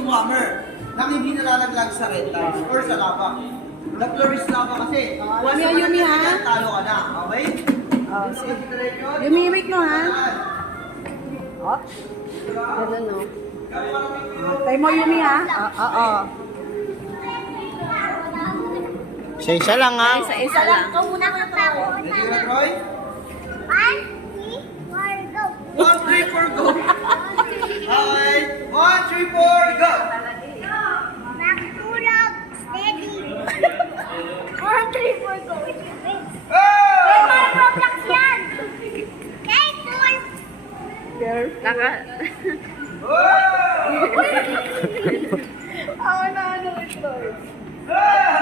yung hammer na hindi nalalaglag sa red light or sa lava. The floor is lava kasi. Once na Yumi, ha? yan, talo ka na. Okay? Sige. Yumi, mo ha? Oh. Ganun, no? Tayo mo, Yumi, ha? Oo. Isa lang ha. Isa lang. Ready ka na, Troy? 1, 3, 4, go! Okay. 1, 3, 4, go! Magtulog, steady. 1, 3, 4, go. Oh! Roblox yan. Careful. Naka... Oh! Ako na ano ito. Ah!